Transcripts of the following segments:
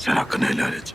Sen hakkını helal et.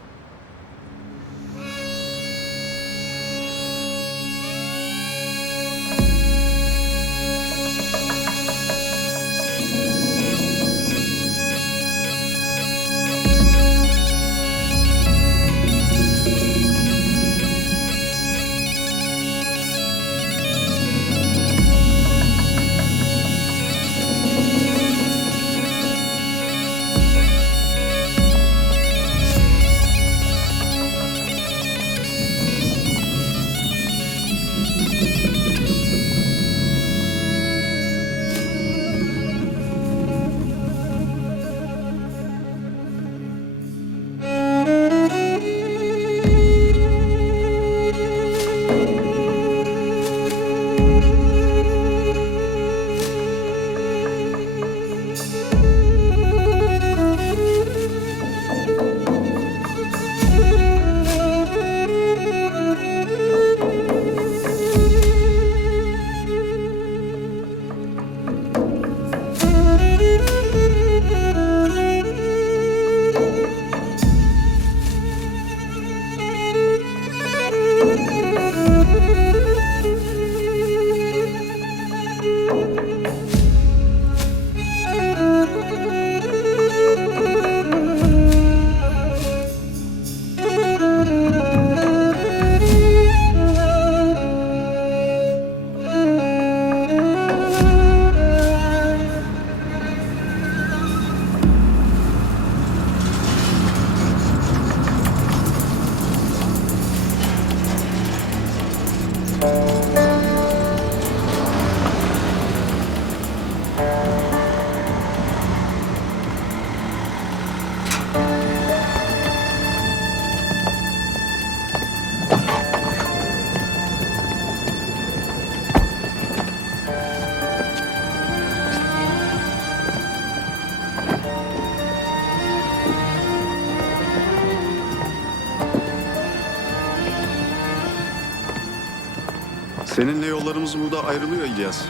Seninle yollarımız burada ayrılıyor İlyas.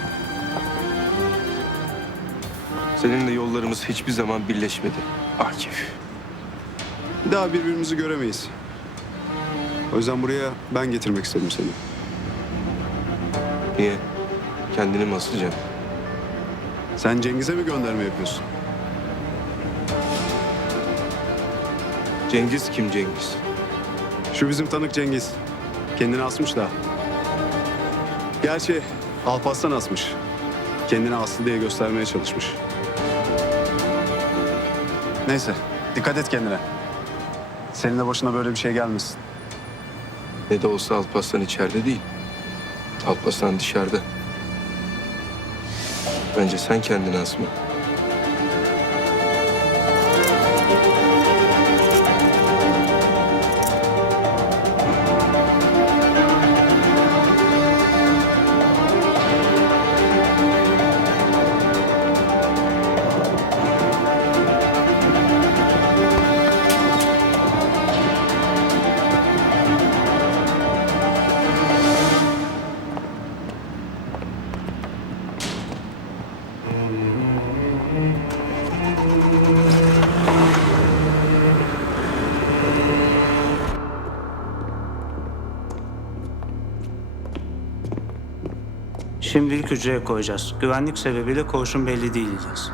Seninle yollarımız hiçbir zaman birleşmedi. Akif. Bir daha birbirimizi göremeyiz. O yüzden buraya ben getirmek istedim seni. Niye? Kendini mi asacaksın? Sen Cengiz'e mi gönderme yapıyorsun? Cengiz kim Cengiz? Şu bizim tanık Cengiz. Kendini asmış da. Gerçi Alparslan asmış. Kendini aslı diye göstermeye çalışmış. Neyse, dikkat et kendine. Senin de başına böyle bir şey gelmesin. Ne de olsa Alparslan içeride değil. Alparslan dışarıda. Bence sen kendini asma. Şimdilik hücreye koyacağız. Güvenlik sebebiyle koğuşun belli değil İlyas.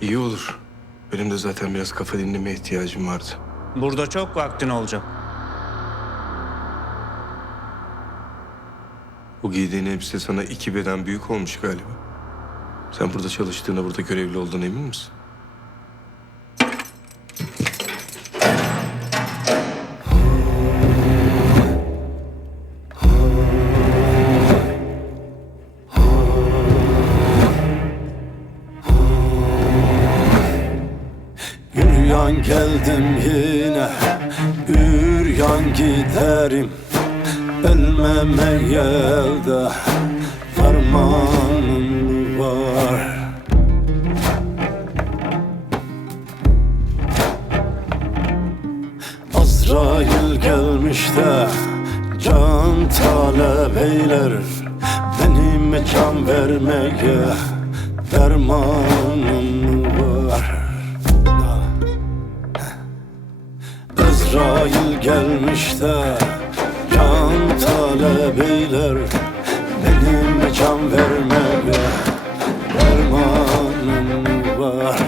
İyi olur. Benim de zaten biraz kafa dinlemeye ihtiyacım vardı. Burada çok vaktin olacak. Bu giydiğin elbise sana iki beden büyük olmuş galiba. Sen burada çalıştığında burada görevli olduğuna emin misin? Üryan geldim yine Üryan giderim. Ölmeme yelde Fermanım var. Azrail gelmiş de can talep eyler. Benim can vermeye dermanım var Azrail gelmiş de can talep eyler Benim can vermeye dermanım var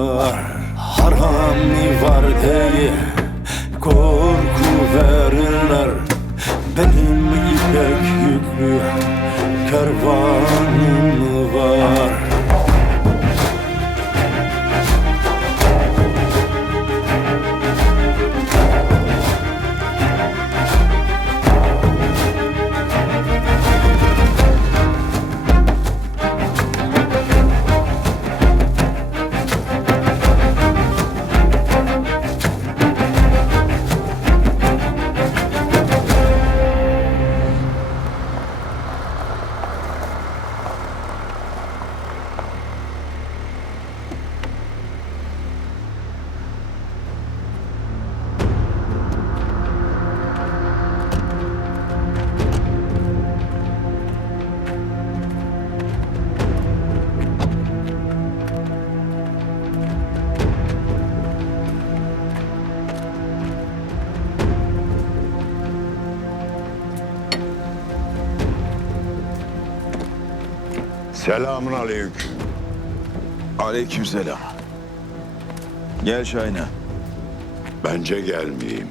Kervanım var diye Korku verirler. Benim ipek yüklü Kervanım Selamun aleyküm. Aleykümselam. Gel Şahin'e. Bence gelmeyeyim.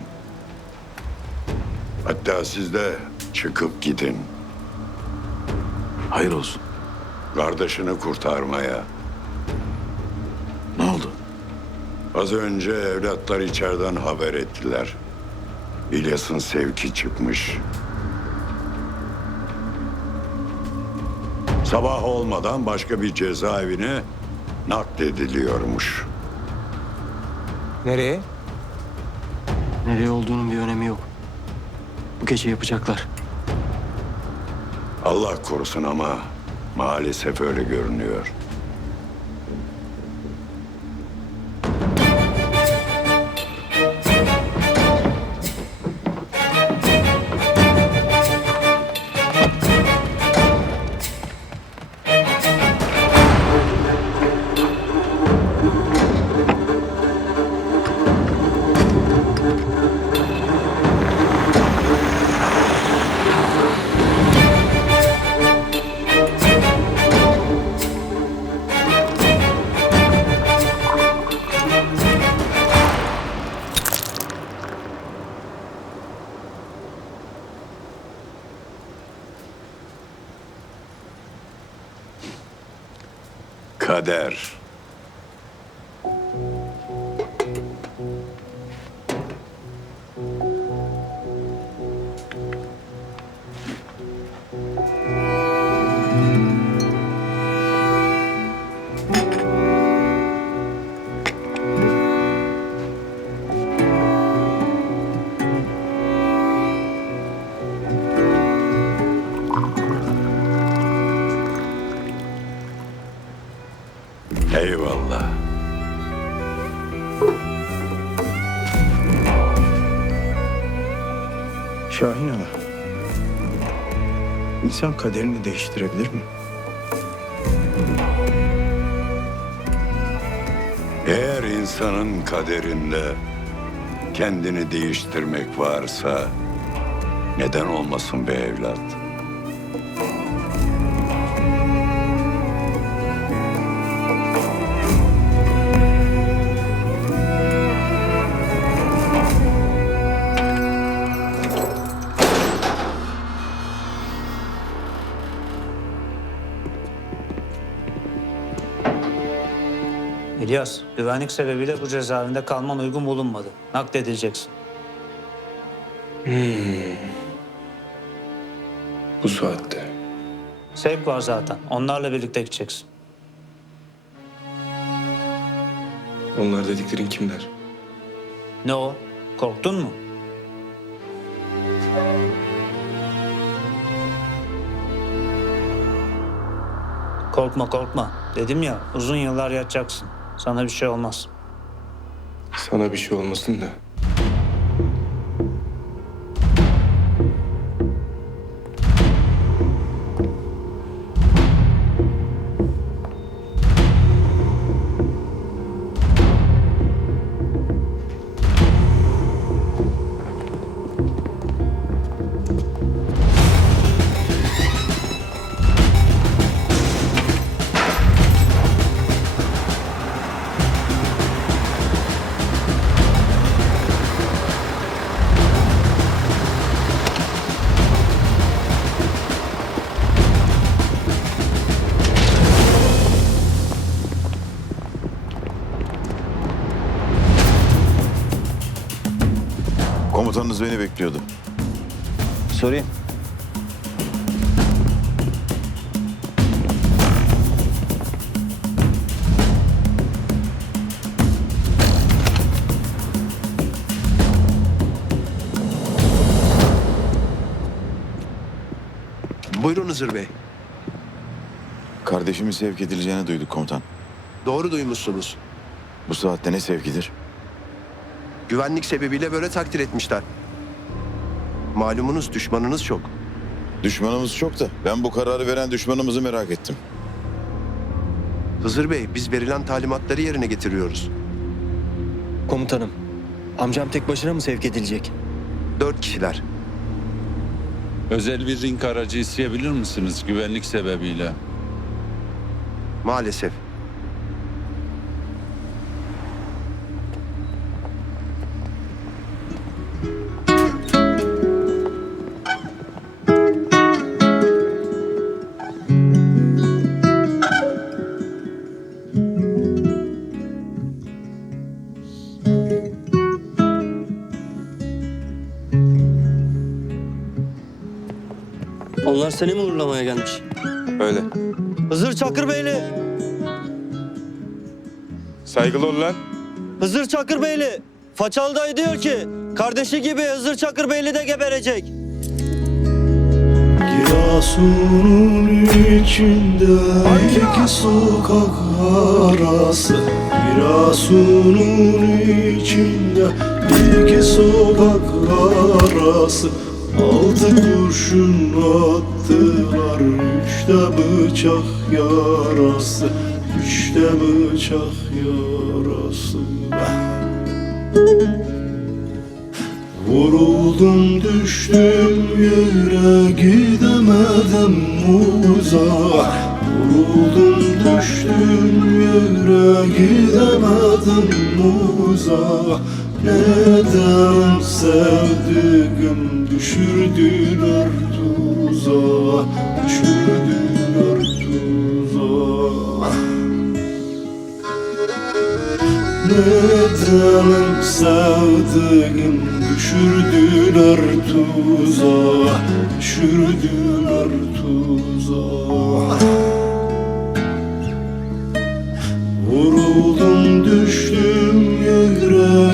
Hatta siz de çıkıp gidin. Hayır olsun. Kardeşini kurtarmaya. Ne oldu? Az önce evlatlar içeriden haber ettiler. İlyas'ın sevki çıkmış. Sabah olmadan başka bir cezaevine naklediliyormuş. Nereye? Nereye olduğunun bir önemi yok. Bu gece yapacaklar. Allah korusun ama maalesef öyle görünüyor. Kader. İnsan kaderini değiştirebilir mi? Eğer insanın kaderinde kendini değiştirmek varsa Neden olmasın be evlat? İlyas, güvenlik sebebiyle bu cezaevinde kalman uygun bulunmadı. Nakledileceksin. Bu saatte. Sevk var zaten. Onlarla birlikte gideceksin. Onlar dediklerin kimler? Ne o? Korktun mu? Korkma korkma. Dedim ya uzun yıllar yatacaksın. Sana bir şey olmaz. Sana bir şey olmasın da. Komutanınız beni bekliyordu. Sorayım. Buyurun Hızır Bey. Kardeşimin sevk edileceğini duyduk komutan. Doğru duymuşsunuz. Bu saatte ne sevkidir? Güvenlik sebebiyle böyle takdir etmişler. Malumunuz düşmanınız çok. Düşmanımız çok da ben bu kararı veren düşmanımızı merak ettim. Hızır Bey biz verilen talimatları yerine getiriyoruz. Komutanım. Amcam tek başına mı sevk edilecek? Dört kişiler. Özel bir ring aracı isteyebilir misiniz güvenlik sebebiyle? Maalesef. Seni mi uğurlamaya gelmiş? Öyle. Hızır Çakırbeyli! Saygılı ol lan. Hızır Çakırbeyli! Façalı dayı diyor ki kardeşi gibi Hızır Çakırbeyli de geberecek. Giresun'un içinde iki sokak arası Giresun'un içinde iki sokak arası Altı kurşun attılar Üçte bıçak yarası Üçte bıçak yarası. Vuruldum düştüm yere gidemedim uzağa Vuruldum düştüm yere gidemedim uzağa Neden sevdiğim düşürdüler tuzağa Düşürdüler tuzağa Nedenim sevdiğim düşürdüler tuzağa Düşürdüler tuzağa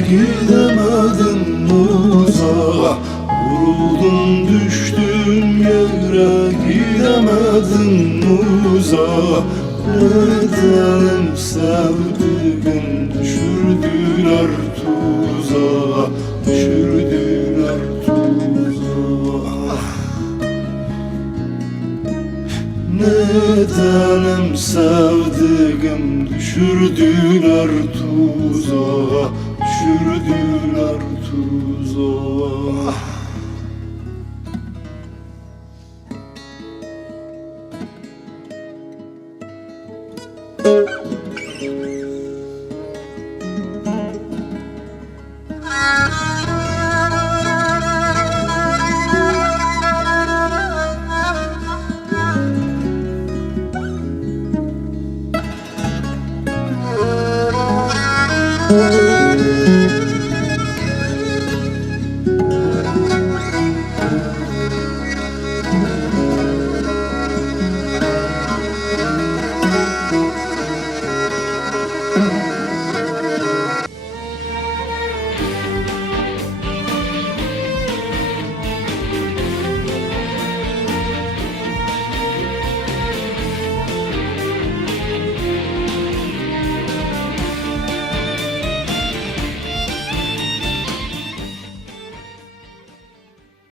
gidemedim uzağa Vuruldum düştüm yere. Gidemedim uzağa Nedenim sevdiğim düşürdüler tuzağa. Düşürdüler tuzağa. Nedenim sevdiğim. Düşürdüler tuzağa Düşürdüler tuzağa